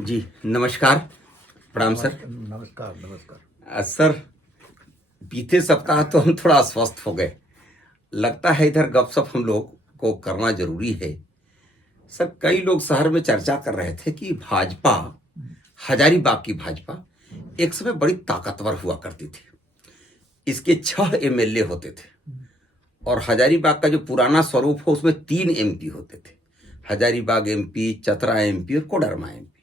जी नमस्कार। प्रणाम सर। नमस्कार नमस्कार। सर, बीते सप्ताह तो हम थोड़ा अस्वस्थ हो गए। लगता है इधर गपशप हम लोग को करना जरूरी है। सर, कई लोग शहर में चर्चा कर रहे थे कि भाजपा, हजारीबाग की भाजपा एक समय बड़ी ताकतवर हुआ करती थी। इसके 6 एमएलए होते थे और हजारीबाग का जो पुराना स्वरूप हो उसमें 3 एमपी होते थे। हजारीबाग एमपी, चतरा एमपी और कोडरमा एमपी।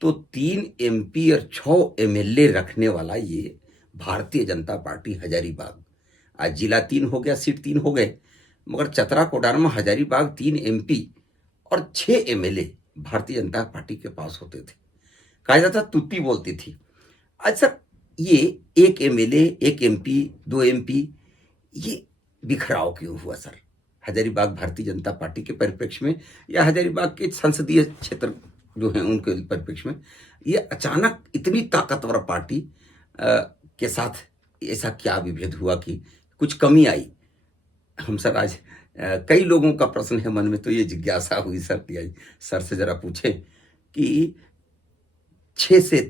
तो 3 एमपी और 6 एमएलए रखने वाला ये भारतीय जनता पार्टी हजारीबाग, आज जिला 3 हो गया, सीट 3 हो गए, मगर चतरा कोडरमा हजारीबाग 3 एमपी और 6 एमएलए भारतीय जनता पार्टी के पास होते थे। कहा जाता तुत्ती बोलती थी। अच्छा, ये एक एमएलए, एक एमपी, 2 एमपी, ये बिखराव क्यों हुआ सर? हजारीबाग भारतीय जनता पार्टी के परिप्रेक्ष्य में या हजारीबाग के संसदीय क्षेत्र जो है उनके परिप्रेक्ष्य में ये अचानक इतनी ताकतवर पार्टी के साथ ऐसा क्या विभेद हुआ कि कुछ कमी आई? हम सर आज कई लोगों का प्रश्न है मन में, तो ये जिज्ञासा हुई सर कि सर से जरा पूछे कि 6 से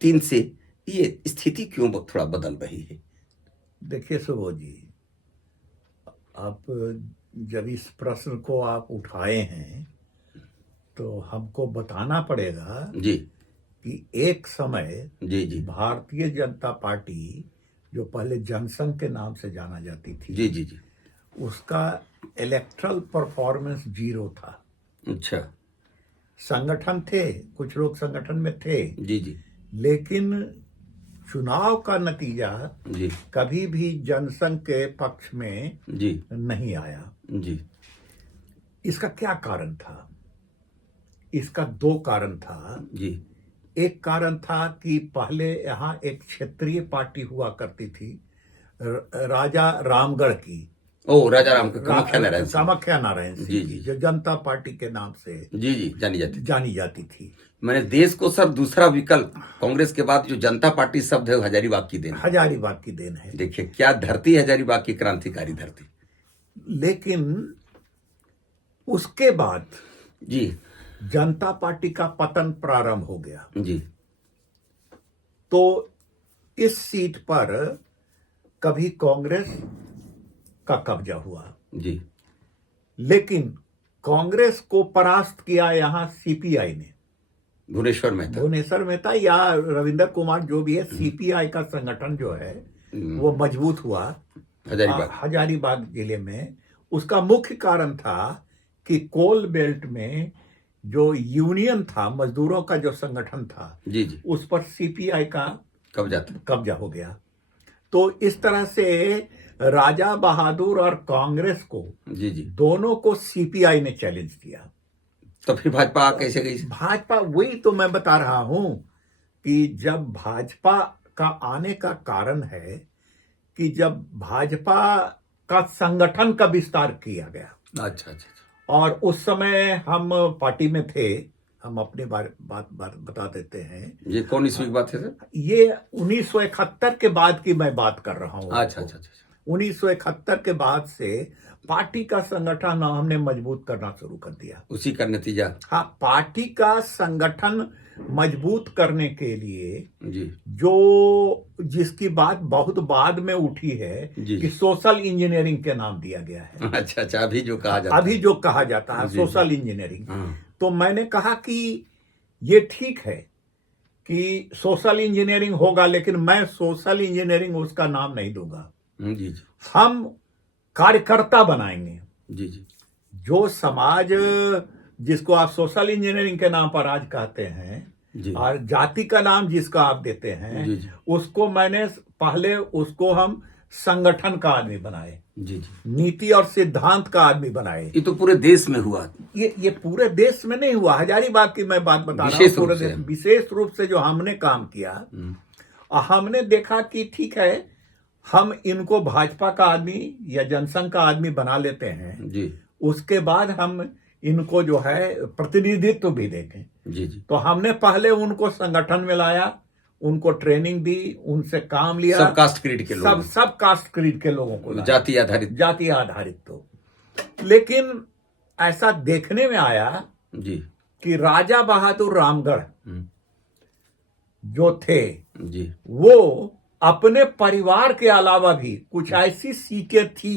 3 से ये स्थिति क्यों थोड़ा बदल रही है? देखिए सुबोध जी, आप जब इस प्रश्न को आप उठाए हैं तो हमको बताना पड़ेगा जी कि एक समय जी जी भारतीय जनता पार्टी, जो पहले जनसंघ के नाम से जाना जाती थी, जी जी जी उसका इलेक्ट्रल परफॉर्मेंस 0 था। अच्छा। संगठन थे, कुछ लोग संगठन में थे, जी जी लेकिन चुनाव का नतीजा जी कभी भी जनसंघ के पक्ष में जी नहीं आया। जी इसका क्या कारण था? इसका 2 कारण था। जी एक कारण था कि पहले यहाँ एक क्षेत्रीय पार्टी हुआ करती थी, राजा रामगढ़ की, ओ राजा राम कामाख्या नारायण सिंह। कामाख्या नारायण जी सिंह जी की, जो जनता पार्टी के नाम से जी जी जानी जाती थी। मैंने देश को सर दूसरा विकल्प कांग्रेस के बाद जो जनता पार्टी शब्द है वो हजारीबाग की देन है। हजारीबाग की देन है। देखिए क्या धरती है हजारीबाग की, क्रांतिकारी धरती। लेकिन उसके बाद जी जनता पार्टी का पतन प्रारंभ हो गया। जी तो इस सीट पर कभी कांग्रेस का कब्जा हुआ, जी लेकिन कांग्रेस को परास्त किया यहां सीपीआई ने। भुवनेश्वर मेहता या रविंदर कुमार, जो भी है, सीपीआई का संगठन जो है वो मजबूत हुआ हजारीबाग जिले में। उसका मुख्य कारण था कि कोल बेल्ट में जो यूनियन था, मजदूरों का जो संगठन था, जी जी उस पर सीपीआई का कब्जा हो गया। तो इस तरह से राजा बहादुर और कांग्रेस को, जी जी दोनों को सीपीआई ने चैलेंज किया। तो फिर भाजपा कैसे गई? भाजपा, वही तो मैं बता रहा हूं कि जब भाजपा का आने का कारण है कि जब भाजपा का संगठन का विस्तार किया गया। अच्छा। और उस समय हम पार्टी में थे। हम अपनी बात बता देते हैं। ये कौन ईस्वी की बात है सर? ये 1971 के बाद की मैं बात कर रहा हूँ। अच्छा। 1971 के बाद से पार्टी का संगठन हमने मजबूत करना शुरू कर दिया। उसी का नतीजा। हाँ, पार्टी का संगठन मजबूत करने के लिए जी जो जिसकी बात बहुत बाद में उठी है जी कि सोशल इंजीनियरिंग के नाम दिया गया है। अच्छा, अभी जो कहा जाता है सोशल इंजीनियरिंग। हाँ। तो मैंने कहा कि ये ठीक है कि सोशल इंजीनियरिंग होगा, लेकिन मैं सोशल इंजीनियरिंग उसका नाम नहीं दूंगा। जी हम कार्यकर्ता बनाएंगे। जी जी जो समाज जिसको आप सोशल इंजीनियरिंग के नाम पर आज कहते हैं जी और जाति का नाम जिसका आप देते हैं, जी उसको मैंने पहले उसको हम संगठन का आदमी बनाए, जी नीति और सिद्धांत का आदमी बनाए। ये तो पूरे देश में हुआ। ये पूरे देश में नहीं हुआ, हजारीबाग की मैं बात बता रहा हूँ। पूरे देश विशेष रूप से जो हमने काम किया, हमने देखा कि ठीक है, हम इनको भाजपा का आदमी या जनसंघ का आदमी बना लेते हैं जी। उसके बाद हम इनको जो है प्रतिनिधित्व भी देंगे। जी तो हमने पहले उनको संगठन में लाया, उनको ट्रेनिंग दी, उनसे काम लिया। सब कास्ट क्रीड के लोग, सब कास्ट क्रीड के लोगों को, जाति आधारित। तो लेकिन ऐसा देखने में आया जी कि राजा बहादुर रामगढ़ जो थे जी वो अपने परिवार के अलावा भी कुछ ऐसी सीटें थी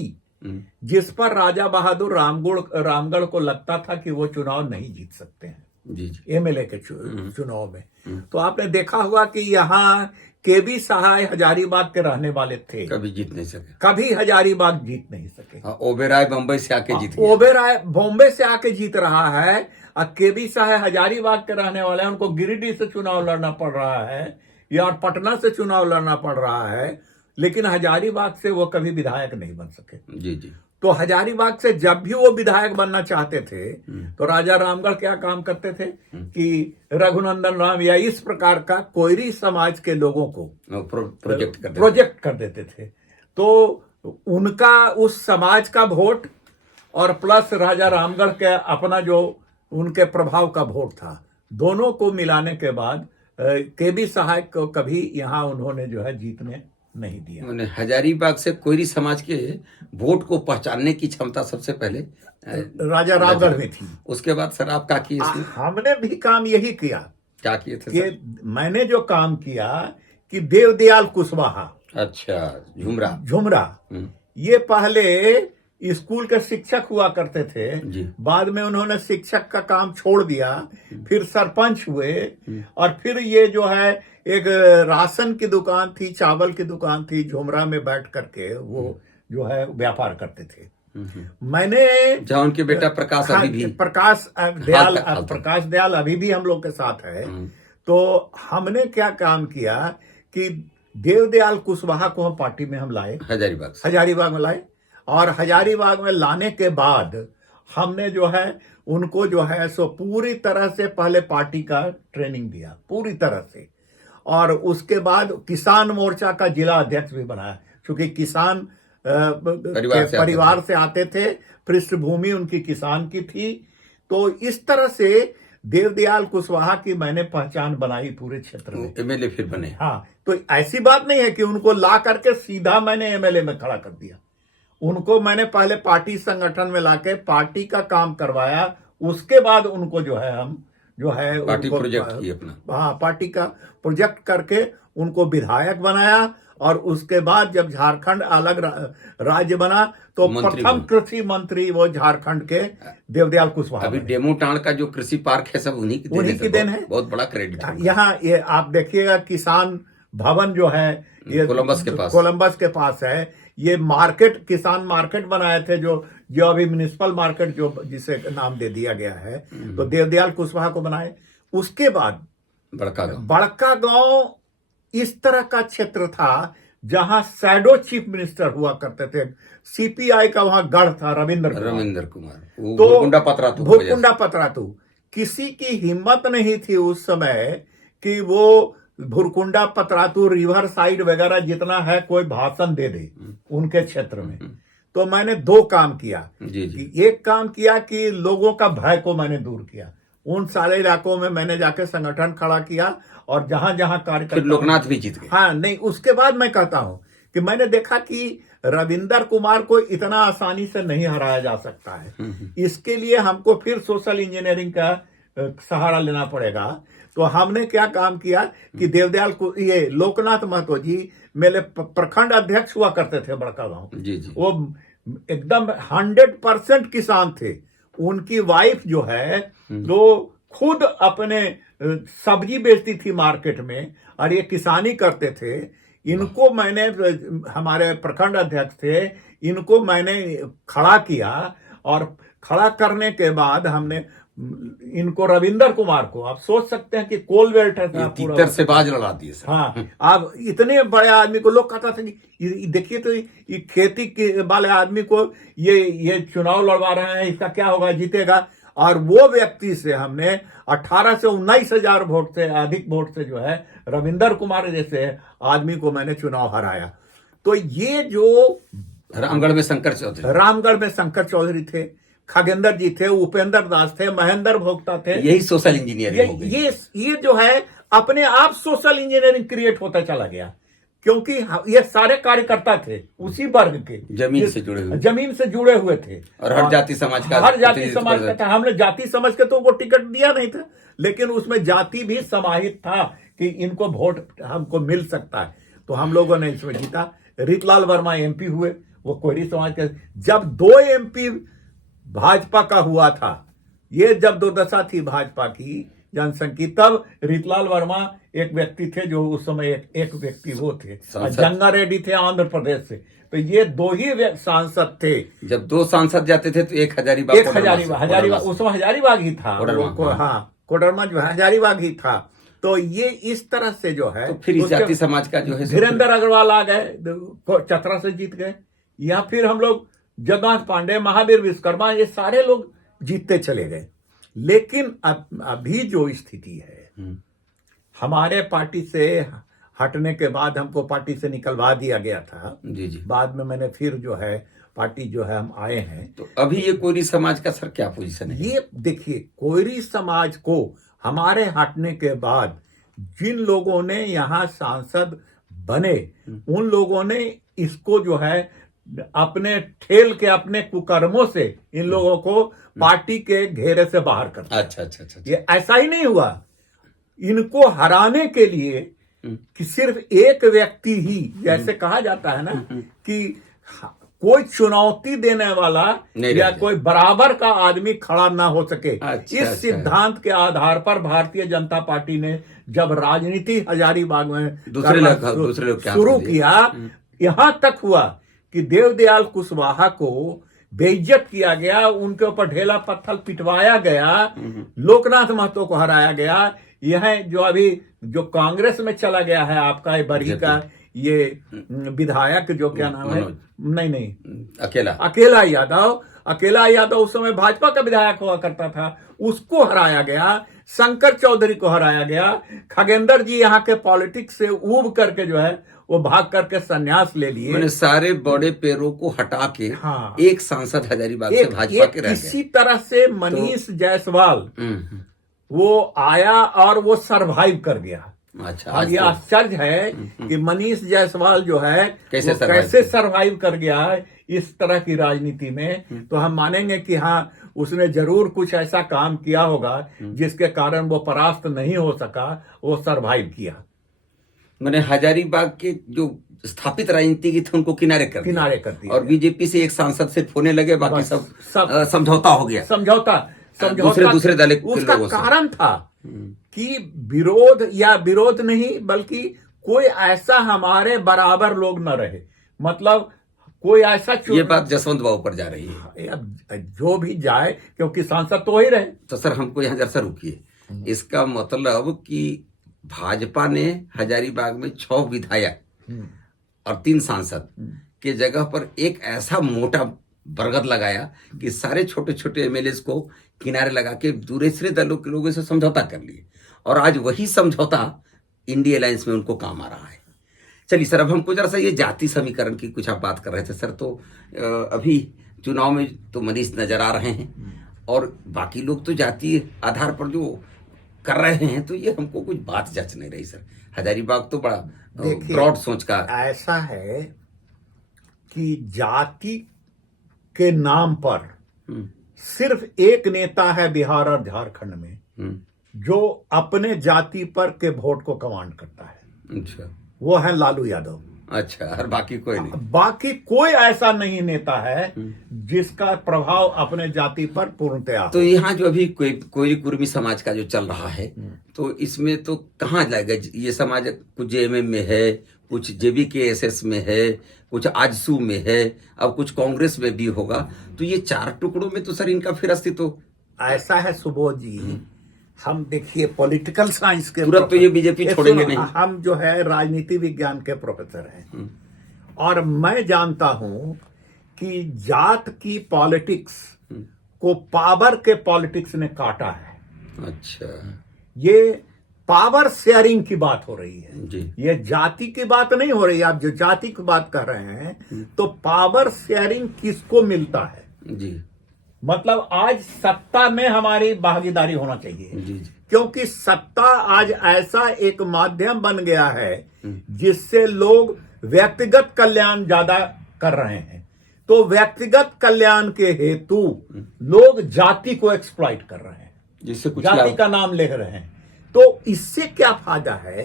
जिस पर राजा बहादुर रामगढ़ को लगता था कि वो चुनाव नहीं जीत सकते हैं जी जी एमएलए के चुनाव में। तो आपने देखा होगा कि यहाँ केबी सहाय हजारीबाग के रहने वाले थे, कभी जीत नहीं सके, कभी हजारीबाग जीत नहीं सके। हाँ, ओबेरॉय बम्बई से आके जीत गया। ओबेरॉय बॉम्बे से आके जीत रहा है और केबी सहाय हजारीबाग के रहने वाले हैं, उनको गिरिडीह से चुनाव लड़ना पड़ रहा है या पटना से चुनाव लड़ना पड़ रहा है, लेकिन हजारीबाग से वो कभी विधायक नहीं बन सके। जी जी। तो हजारीबाग से जब भी वो विधायक बनना चाहते थे तो राजा रामगढ़ क्या काम करते थे कि रघुनंदन राम या इस प्रकार का कोयरी समाज के लोगों को प्रोजेक्ट कर देते थे। तो उनका उस समाज का वोट और प्लस राजा रामगढ़ के अपना जो उनके प्रभाव का वोट था, दोनों को मिलाने के बाद केबी सहाय को कभी यहाँ उन्होंने जो है जीतने नहीं दिया। मैंने हजारीबाग से कोयरी समाज के वोट को पहचानने की क्षमता सबसे पहले राजा रामगढ़ में थी। उसके बाद सर आप क्या किए इसमें? हमने भी काम यही किया। क्या किए थे कि मैंने जो काम किया कि देवदयाल कुशवाहा, अच्छा झुमरा ये पहले स्कूल के शिक्षक हुआ करते थे, बाद में उन्होंने शिक्षक का काम छोड़ दिया, फिर सरपंच हुए और फिर ये जो है एक राशन की दुकान थी, चावल की दुकान थी, झुमरा में बैठ करके वो जो है व्यापार करते थे। मैंने जहाँ उनके बेटा प्रकाश अभी भी प्रकाश दयाल अभी भी हम लोग के साथ है। तो हमने क्या काम किया कि देवदयाल कुशवाहा को हम पार्टी में हम लाए, हजारीबाग में लाए, और हजारीबाग में लाने के बाद हमने जो है उनको जो है सो पूरी तरह से पहले पार्टी का ट्रेनिंग दिया पूरी तरह से, और उसके बाद किसान मोर्चा का जिला अध्यक्ष भी बनाया, क्योंकि किसान परिवार से आते थे, पृष्ठभूमि उनकी किसान की थी। तो इस तरह से देवदयाल कुशवाहा की मैंने पहचान बनाई पूरे क्षेत्र में। एमएलए फिर बने। हाँ, तो ऐसी बात नहीं है कि उनको ला करके सीधा मैंने एमएलए में खड़ा कर दिया। उनको मैंने पहले पार्टी संगठन में लाके पार्टी का काम करवाया, उसके बाद उनको जो है हम जो है पार्टी प्रोजेक्ट की अपना, हाँ, पार्टी का प्रोजेक्ट करके उनको विधायक बनाया। और उसके बाद जब झारखंड अलग राज्य बना तो प्रथम कृषि मंत्री वो झारखंड के देवदयाल कुशवाहा। अभी डेमो टांड का जो कृषि पार्क है सब उन्हीं की देन है, बहुत बड़ा क्रेडिट है। यहाँ ये आप देखिएगा किसान भवन जो है ये कोलंबस के पास है। ये मार्केट, किसान मार्केट बनाए थे जो अभी म्युनिसिपल मार्केट जो जिसे नाम दे दिया गया है, तो देवदयाल कुशवाहा को बनाए। उसके बाद बड़का गांव इस तरह का क्षेत्र था जहां शैडो चीफ मिनिस्टर हुआ करते थे, सीपीआई का वहां गढ़ था रविंद्र कुमार। तो भुरकुंडा पतरातू किसी की हिम्मत नहीं थी उस समय कि वो भुरकुंडा पतरातू रिवर साइड वगैरह जितना है कोई भाषण दे दे उनके क्षेत्र में। तो मैंने दो काम किया। एक काम किया कि लोगों का भय को मैंने दूर किया। उन सारे इलाकों में मैंने जाके संगठन खड़ा किया और जहां जहां कार्यकर्ता, लोकनाथ भी जीत गए। हाँ, नहीं, उसके बाद मैं कहता हूं कि मैंने देखा कि रविंदर कुमार को इतना आसानी से नहीं हराया जा सकता है। इसके लिए हमको फिर सोशल इंजीनियरिंग का सहारा लेना पड़ेगा। तो हमने क्या काम किया कि देवदयाल को, ये लोकनाथ महतो जी मेरे प्रखंड अध्यक्ष हुआ करते थे बड़का गांव, वो एकदम 100% किसान थे। उनकी वाइफ जो है वो खुद अपने सब्जी बेचती थी मार्केट में और ये किसानी करते थे। इनको मैंने, हमारे प्रखंड अध्यक्ष थे, इनको मैंने खड़ा किया और खड़ा करने के बाद हमने इनको रविंदर कुमार को, आप सोच सकते हैं कि कोल बेल्ट है, तीतर से बाज लड़ा दिए। हाँ, आप इतने बड़े आदमी को, लोग कहता था कि देखिए तो ये खेती के वाले आदमी को ये चुनाव लड़वा रहे हैं, इसका क्या होगा, जीतेगा। और वो व्यक्ति से हमने 18 से 19 हजार वोट से अधिक वोट से जो है रविंदर कुमार जैसे आदमी को मैंने चुनाव हराया। तो ये जो रामगढ़ में शंकर चौधरी थे, खगेंद्र जी थे, उपेंद्र दास थे, महेंद्र भोक्ता थे, यही सोशल इंजीनियरिंग हो गई। ये जो है अपने आप सोशल इंजीनियरिंग क्रिएट होता चला गया क्योंकि ये सारे कार्यकर्ता थे उसी वर्ग के, जमीन से जुड़े हुए थे, और हर जाति समाज का था। हमने जाति समझ के तो वो टिकट दिया नहीं था, लेकिन उसमें जाति भी समाहित था कि इनको वोट हमको मिल सकता है, तो हम लोगों ने इसमें जीता। रीतलाल वर्मा एमपी हुए, वो कोयरी समाज के। जब 2 एमपी भाजपा का हुआ था, ये जब दुर्दशा थी भाजपा की जनसंघ की, तब रीतलाल वर्मा एक व्यक्ति थे जो उस समय एक व्यक्ति वो थे, जंगा रेड्डी थे आंध्र प्रदेश से। तो ये 2 ही सांसद थे। जब 2 सांसद जाते थे तो एक हजारीबाग उस समय हजारीबाग ही था, कोडरमा जो हजारीबाग ही था। तो ये इस तरह से जो है, तो फिर इस जाति समाज का जो है धीरेन्द्र अग्रवाल आ गए, चतरा से जीत गए, या फिर हम लोग जगन्नाथ पांडे, महावीर विश्वकर्मा, ये सारे लोग जीतते चले गए। लेकिन अभी जो स्थिति है, हमारे पार्टी से हटने के बाद हमको पार्टी से निकलवा दिया गया था। जी। बाद में मैंने फिर जो है पार्टी जो है हम आए हैं। तो अभी ये कोयरी समाज का सर क्या पोजीशन है? ये देखिए, कोयरी समाज को हमारे हटने के बाद जिन लोगों ने यहाँ सांसद बने, उन लोगों ने इसको जो है अपने ठेल के, अपने कुकर्मों से इन लोगों को पार्टी के घेरे से बाहर कर दिया। अच्छा। ये ऐसा ही नहीं हुआ, इनको हराने के लिए कि सिर्फ एक व्यक्ति ही, जैसे कहा जाता है ना कि कोई चुनौती देने वाला या कोई बराबर का आदमी खड़ा ना हो सके। इस सिद्धांत के आधार पर भारतीय जनता पार्टी ने जब राजनीति हजारीबाग में दूसरे लोग शुरू किया, यहां तक हुआ कि देवदयाल कुशवाहा को बेइज्जत किया गया, उनके ऊपर ढेला पत्थर पिटवाया गया, लोकनाथ महतो को हराया गया। यह जो अभी जो कांग्रेस में चला गया है आपका बरही का ये विधायक, जो क्या नाम है, नहीं अकेला यादव उस समय भाजपा का विधायक हुआ करता था, उसको हराया गया। शंकर चौधरी को हराया गया। खगेंद्र जी यहाँ के पॉलिटिक्स से ऊब करके जो है वो भाग करके संन्यास ले लिए। मैंने सारे बड़े पैरों को हटा के एक सांसद हजारीबाग से भाजपा के रह गए। इसी तरह से मनीष जायसवाल वो आया और वो सरवाइव कर गया। अच्छा, अब ये आश्चर्य है कि मनीष जायसवाल जो है कैसे सरवाइव कर गया है इस तरह की राजनीति में। तो हम मानेंगे कि हाँ, उसने जरूर कुछ ऐसा काम किया होगा जिसके कारण वो परास्त नहीं हो सका, वो सरवाइव किया। मैंने हजारीबाग के जो स्थापित राजनीति की थी उनको किनारे कर दिया और बीजेपी से एक सांसद से होने लगे, बाकी सब समझौता हो गया। समझौता दूसरे दल के उसका कारण था कि विरोध नहीं, बल्कि कोई ऐसा हमारे बराबर लोग न रहे। मतलब कोई ऐसा, ये बात जसवंत बाबू पर जा रही है। अब जो भी जाए, क्योंकि सांसद तो ही रहे। तो सर हमको यहाँ जरा रुकिए, इसका मतलब कि भाजपा ने हजारीबाग में 6 विधायक और 3 सांसद के जगह पर एक ऐसा मोटा बरगद लगाया कि सारे छोटे छोटे एमएलए को किनारे लगा के दूसरे दलों के लोगों से समझौता कर लिए, और आज वही समझौता इंडिया अलायंस में उनको काम आ रहा है। चलिए सर, अब हमको जरा सा ये जाति समीकरण की कुछ आप बात कर रहे थे सर, तो अभी चुनाव में तो मनीष नजर आ रहे हैं और बाकी लोग तो जाति आधार पर जो कर रहे हैं, तो ये हमको कुछ बात जच नहीं रही सर। हजारीबाग तो बड़ा ब्रॉड सोच का ऐसा है कि जाति के नाम पर सिर्फ एक नेता है बिहार और झारखंड में जो अपने जाति पर के वोट को कमांड करता है। अच्छा, वो है लालू यादव। अच्छा, और बाकी कोई नहीं? बाकी कोई ऐसा नहीं नेता है जिसका प्रभाव अपने जाति पर पूर्णतया। तो यहाँ जो अभी कोयरी कुर्मी समाज का जो चल रहा है, तो इसमें तो कहाँ जाएगा ये समाज? कुछ जेएमएम में है, कुछ जेबीकेएसएस में है, कुछ आजसू में है, अब कुछ कांग्रेस में भी होगा। तो ये 4 टुकड़ों में तो सर इनका फिर अस्तित्व ऐसा है। सुबोध जी, हम देखिए पॉलिटिकल साइंस के तुरंत तो ये बीजेपी छोड़ेंगे नहीं। हम जो है राजनीति विज्ञान के प्रोफेसर हैं और मैं जानता हूं कि जात की पॉलिटिक्स को पावर के पॉलिटिक्स ने काटा है। अच्छा, ये पावर शेयरिंग की बात हो रही है जी। ये जाति की बात नहीं हो रही। आप जो जाति की बात कर रहे हैं, तो पावर शेयरिंग किसको मिलता है जी। मतलब आज सत्ता में हमारी भागीदारी होना चाहिए जी। क्योंकि सत्ता आज ऐसा एक माध्यम बन गया है जिससे लोग व्यक्तिगत कल्याण ज्यादा कर रहे हैं। तो व्यक्तिगत कल्याण के हेतु लोग जाति को एक्सप्लॉइट कर रहे हैं, जिससे कुछ जाति लाभ- का नाम ले रहे हैं। तो इससे क्या फायदा है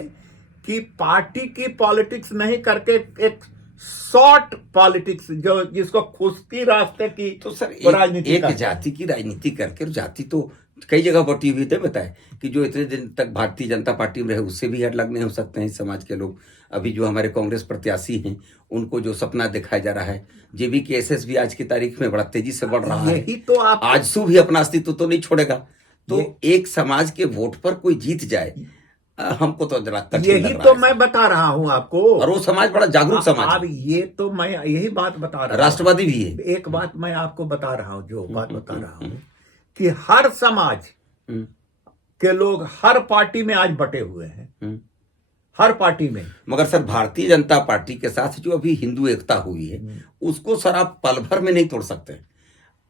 कि पार्टी की पॉलिटिक्स नहीं करके एक शॉर्ट पॉलिटिक्स जो जिसको खुश्की रास्ते की तो सर राजनीति एक करते हैं। जाति की राजनीति करके, और जाति तो कई जगह बटी हुई है। बताए कि जो इतने दिन तक भारतीय जनता पार्टी में रहे उससे भी हट लगने हो सकते हैं इस समाज के लोग। अभी जो हमारे कांग्रेस प्रत्याशी हैं उनको जो सपना दिखाया जा रहा है, जेबी के एसएस भी आज की तारीख में बड़ा तेजी से बढ़ रहा है। यही तो आप आजसू भी अपना अस्तित्व तो नहीं छोड़ेगा। तो एक समाज के वोट पर कोई जीत जाए, हमको तो जरा कठिन यही लग रहा तो है। मैं बता रहा हूं आपको। और वो समाज बड़ा जागरूक समाज अब है, ये तो मैं यही बात बता रहा हूं। राष्ट्रवादी भी है। एक बात मैं आपको बता रहा हूं, जो बात बता रहा हूं कि हर समाज के लोग हर पार्टी में आज बटे हुए हैं, हर पार्टी में। मगर सर भारतीय जनता पार्टी के साथ जो अभी हिंदू एकता हुई है उसको सर आप पल भर में नहीं तोड़ सकते।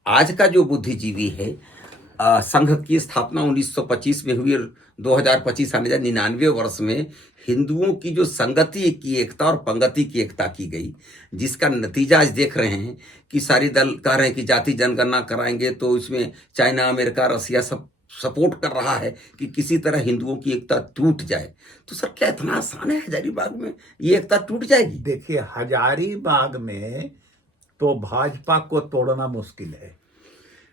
आज का जो बुद्धिजीवी है, संघ की स्थापना 1925 में हुई और 2025 आने जाए 99 वर्ष में हिंदुओं की जो संगति की एकता और पंगति की एकता की गई, जिसका नतीजा आज देख रहे हैं कि सारी दल कह रहे हैं कि जाति जनगणना कराएंगे, तो इसमें चाइना, अमेरिका, रसिया सब सपोर्ट कर रहा है कि किसी तरह हिंदुओं की एकता टूट जाए। तो सर क्या इतना आसान है हजारीबाग में ये एकता टूट जाएगी? देखिए, हजारीबाग में तो भाजपा को तोड़ना मुश्किल है।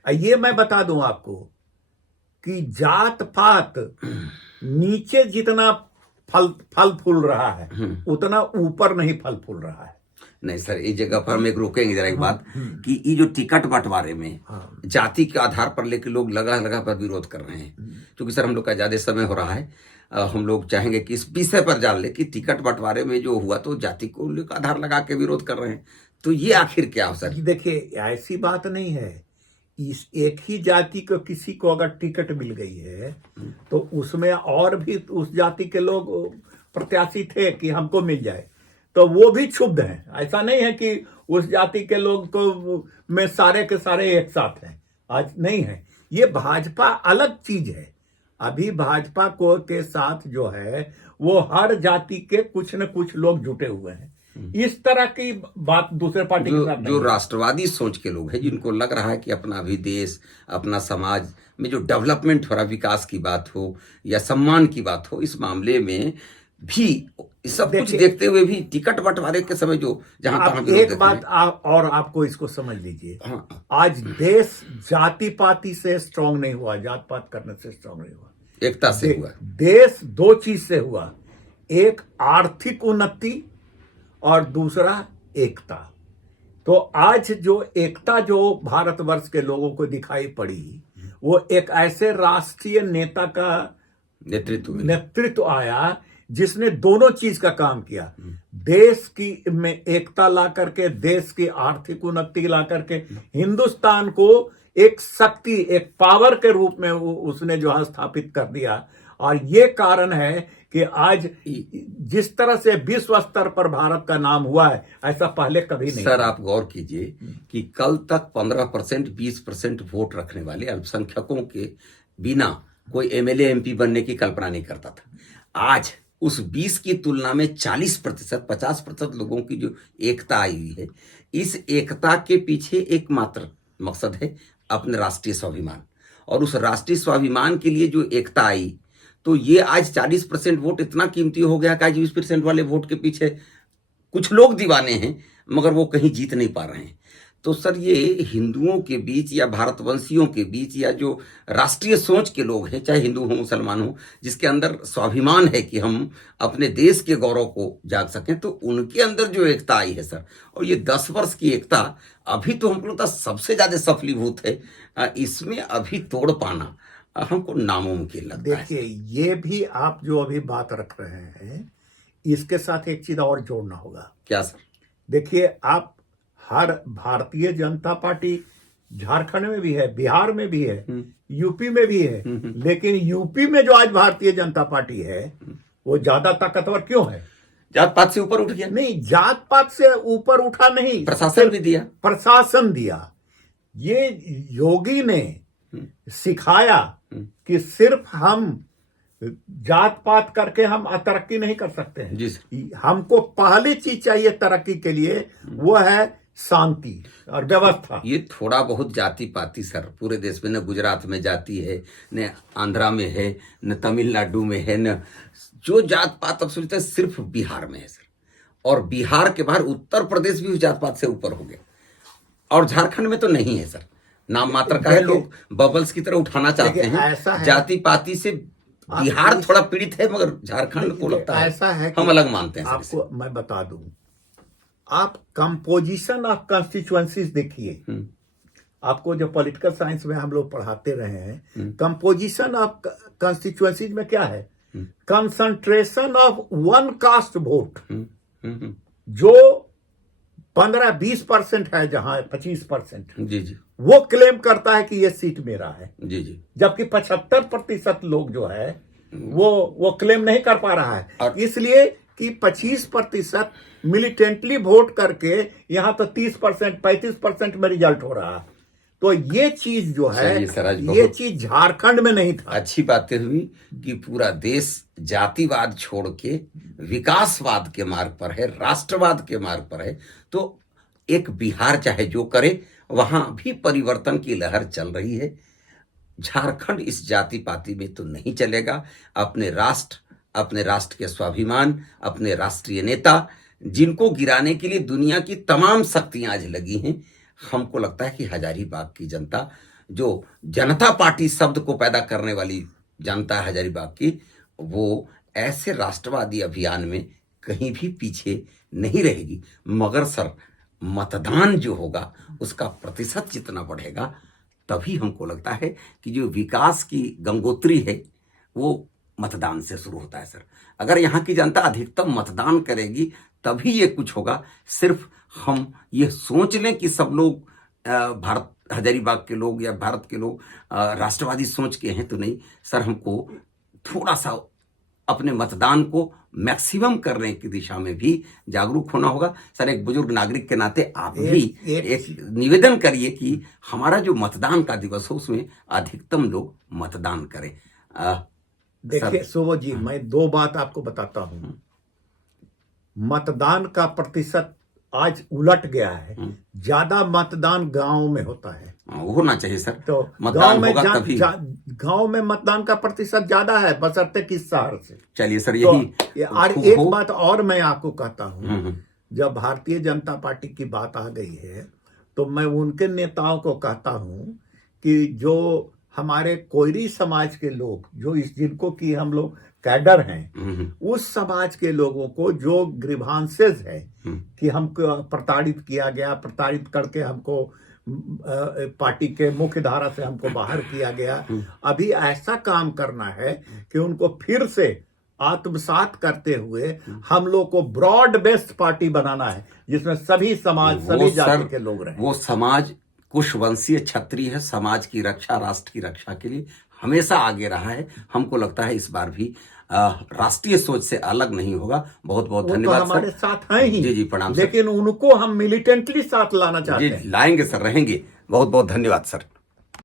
ये मैं बता दूं आपको कि जात पात नीचे जितना फल फूल रहा है उतना ऊपर नहीं फल फूल रहा है। नहीं सर, इस जगह पर हम एक रोकेंगे जरा एक बात कि ये जो टिकट बंटवारे में जाति के आधार पर लेकर लोग लगा पर विरोध कर रहे हैं, क्योंकि सर हम लोग का ज्यादा समय हो रहा है। हम लोग चाहेंगे कि इस विषय पर जान ले कि टिकट बंटवारे में जो हुआ तो जाति को आधार लगा के विरोध कर रहे हैं, तो ये आखिर क्या हो सर? देखिए, ऐसी बात नहीं है। इस एक ही जाति को किसी को अगर टिकट मिल गई है तो उसमें और भी उस जाति के लोग प्रत्याशी थे कि हमको मिल जाए, तो वो भी क्षुब्ध हैं। ऐसा नहीं है कि उस जाति के लोग को में सारे के सारे एक साथ हैं, आज नहीं है। ये भाजपा अलग चीज है। अभी भाजपा को के साथ जो है वो हर जाति के कुछ न कुछ लोग जुटे हुए हैं। इस तरह की बात दूसरे पार्टी के साथ जो राष्ट्रवादी सोच के लोग हैं, जिनको लग रहा है कि अपना भी देश, अपना समाज में जो डेवलपमेंट हो रहा, विकास की बात हो या सम्मान की बात हो, इस मामले में भी सब कुछ देखते हुए भी टिकट बंटवारे के समय जो जहां तहां एक बात और आपको इसको समझ लीजिए। आज देश जाति पाति से स्ट्रांग नहीं हुआ, जात पात करने से स्ट्रांग नहीं हुआ, एकता से हुआ। देश दो चीज से हुआ, एक आर्थिक उन्नति और दूसरा एकता। तो आज जो एकता जो भारतवर्ष के लोगों को दिखाई पड़ी, वो एक ऐसे राष्ट्रीय नेता का नेतृत्व आया जिसने दोनों चीज का काम किया। देश की में एकता ला करके, देश की आर्थिक उन्नति ला करके हिंदुस्तान को एक शक्ति, एक पावर के रूप में उसने जो है स्थापित कर दिया। और ये कारण है कि आज जिस तरह से विश्व स्तर पर भारत का नाम हुआ है, ऐसा पहले कभी नहीं। सर आप गौर कीजिए कि कल तक 15%, 20% वोट रखने वाले अल्पसंख्यकों के बिना कोई एमएलए एमपी बनने की कल्पना नहीं करता था। आज उस 20 की तुलना में 40%, 50% लोगों की जो एकता आई हुई है, इस एकता के पीछे एकमात्र मकसद है अपने राष्ट्रीय स्वाभिमान। और उस राष्ट्रीय स्वाभिमान के लिए जो एकता आई, तो ये आज 40% वोट इतना कीमती हो गया कि आज 20% वाले वोट के पीछे कुछ लोग दीवाने हैं, मगर वो कहीं जीत नहीं पा रहे हैं। तो सर ये हिंदुओं के बीच या भारतवंशियों के बीच या जो राष्ट्रीय सोच के लोग हैं, चाहे हिंदू हो मुसलमान हो, जिसके अंदर स्वाभिमान है कि हम अपने देश के गौरव को जाग सकें, तो उनके अंदर जो एकता आई है सर, और ये 10 वर्ष की एकता अभी तो हमको लगता सबसे ज्यादा सफलीभूत है। इसमें अभी तोड़ पाना हमको नामुमकिन लगता है। देखिए, ये भी आप जो अभी बात रख रहे हैं, इसके साथ एक चीज और जोड़ना होगा। क्या सर? देखिए, आप हर भारतीय जनता पार्टी झारखंड में भी है, बिहार में भी है, यूपी में भी है, लेकिन यूपी में जो आज भारतीय जनता पार्टी है वो ज्यादा ताकतवर क्यों है? जात पात से ऊपर उठ गया? नहीं, जात पात से ऊपर उठा नहीं, प्रशासन भी दिया, प्रशासन दिया। ये योगी ने सिखाया कि सिर्फ हम जात पात करके हम तरक्की नहीं कर सकते हैं जी सर। हमको पहली चीज चाहिए तरक्की के लिए, वो है शांति और व्यवस्था। ये थोड़ा बहुत जाति पाति सर पूरे देश में, न गुजरात में जाति है, न आंध्रा में है, न तमिलनाडु में है, न जो जात पात अब सोचते हैं सिर्फ बिहार में है सर। और बिहार के बाहर उत्तर प्रदेश भी उस जात पात से ऊपर हो गया, और झारखंड में तो नहीं है सर, नाम मात्र का है। लोग बबल्स की तरह उठाना चाहते हैं जाति पाति से। बिहार थोड़ा पीड़ित है, मगर झारखंड को लगता है ऐसा है हम अलग मानते हैं। आपको मैं बता दूं, आप कंपोजिशन ऑफ कॉन्स्टिट्यूएंसीज देखिए, आपको जो पॉलिटिकल साइंस में हम लोग पढ़ाते रहे हैं, कंपोजिशन ऑफ कॉन्स्टिट्यूएंसीज में क्या है, concentration of one cast vote, जो 15-20% है, जहां 25% जी जी वो क्लेम करता है कि ये सीट मेरा है। जी जी, जबकि 75% लोग जो है वो क्लेम नहीं कर पा रहा है, इसलिए कि 25% मिलिटेंटली वोट करके यहां तो 30% 35% में रिजल्ट हो रहा है। तो ये चीज जो है, ये चीज झारखंड में नहीं था। अच्छी बातें हुई कि पूरा देश जातिवाद छोड़ के विकासवाद के मार्ग पर है, राष्ट्रवाद के मार्ग पर है। तो एक बिहार चाहे जो करे, वहां भी परिवर्तन की लहर चल रही है। झारखंड इस जाति पाति में तो नहीं चलेगा। अपने राष्ट्र के स्वाभिमान, अपने राष्ट्रीय नेता, जिनको गिराने के लिए दुनिया की तमाम शक्तियां आज लगी हैं, हमको लगता है कि हजारीबाग की जनता, जो जनता पार्टी शब्द को पैदा करने वाली जनता है हजारीबाग की, वो ऐसे राष्ट्रवादी अभियान में कहीं भी पीछे नहीं रहेगी। मगर सर, मतदान जो होगा उसका प्रतिशत जितना बढ़ेगा, तभी हमको लगता है कि जो विकास की गंगोत्री है वो मतदान से शुरू होता है सर। अगर यहाँ की जनता अधिकतम मतदान करेगी तभी ये कुछ होगा। सिर्फ हम ये सोच लें कि सब लोग भारत, हजारीबाग के लोग या भारत के लोग राष्ट्रवादी सोच के हैं, तो नहीं सर। हमको थोड़ा सा अपने मतदान को मैक्सिमम करने की दिशा में भी जागरूक होना होगा सर। एक बुजुर्ग नागरिक के नाते आप भी एक निवेदन करिए कि हमारा जो मतदान का दिवस हो उसमें अधिकतम लोग मतदान करें। देखिए सुबोध जी, मैं 2 बात आपको बताता हूं। मतदान का प्रतिशत आज उलट गया है, ज्यादा मतदान गांव में होता है। होना चाहिए सर। तो मतदान होगा तभी। गांव में मतदान का प्रतिशत ज्यादा है बशर्ते किस शहर से। चलिए सर, यही और एक बात और मैं आपको कहता हूं, जब भारतीय जनता पार्टी की बात आ गई है तो मैं उनके नेताओं को कहता हूं कि जो हमारे कोयरी समाज के लोग, जो जिनको की हम लोग कैडर हैं, उस समाज के लोगों को जो ग्रीवांसेस है कि हमको प्रताड़ित किया गया, प्रताड़ित करके हमको पार्टी के मुख्य धारा से हमको बाहर किया गया, अभी ऐसा काम करना है कि उनको फिर से आत्मसात करते हुए हम लोग को ब्रॉड बेस्ड पार्टी बनाना है, जिसमें सभी समाज, सभी जाति के लोग रहें। वो समाज कुशवंशीय क्षत्रिय है, समाज की रक्षा, राष्ट्र की रक्षा के लिए हमेशा आगे रहा है। हमको लगता है इस बार भी राष्ट्रीय सोच से अलग नहीं होगा। बहुत बहुत धन्यवाद। तो हमारे साथ हैं ही। जी जी, प्रणाम। लेकिन उनको हम मिलिटेंटली साथ लाना चाहते हैं। लाएंगे सर, रहेंगे। बहुत बहुत धन्यवाद सर।